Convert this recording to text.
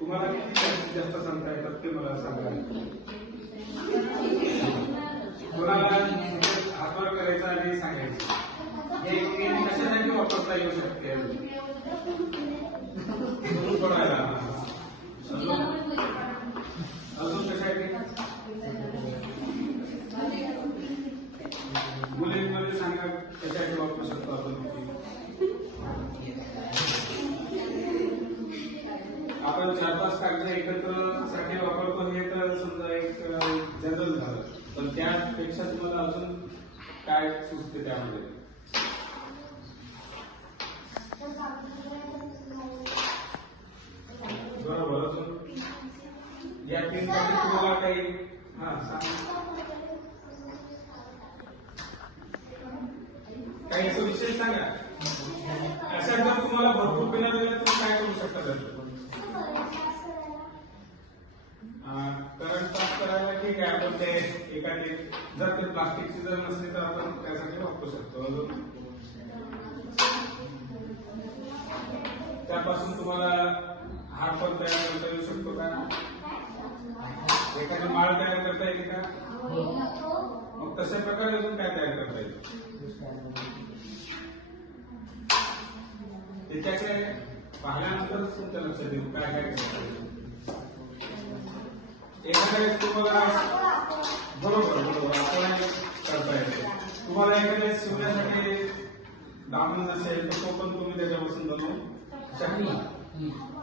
तुम्हाला किती जास्तीत जास्त सांगता येतात ते मला सांगा. कोणाला हातवर करायचं आणि सांगायचं हे कशासाठी वापरता येऊ शकते. अजून कशासाठी मुलींमध्ये सांगा कशासाठी वापरू शकतो आपण 4-5 कागद एकत्र साठी वापरतो हे तर समजा एक जनरल झालं, पण त्यापेक्षा तुम्हाला अजून काय सुचते त्यामध्ये. बरोबर. अजून या 3 साठी तुम्हाला काही काही असं विशेष सांगा. अशा जर तुम्हाला भरपूर पेना दिल्या तर काय करू शकता. करंट पास करायला ठीक आहे, आपण ते एखादी जर ते प्लास्टिकची जर नसली तर आपण त्यासाठी वापरू शकतो. त्यापासून तुम्हाला हार पण तयार करता येऊ शकतो का. एखादी माळ तयार करता येईल का. मग तशा प्रकारे अजून काय तयार करता येईल त्याच्याकडे पाहिल्यानंतरच तुमच्या लक्षात येईल काय काय करता येईल. एखाद्या वेळेस तुम्हाला बरोबर आपण करता येते. तुम्हाला एखाद्या शिवण्यासाठी दामन नसेल तर तो पण तुम्ही त्याच्यापासून बनवू शकता.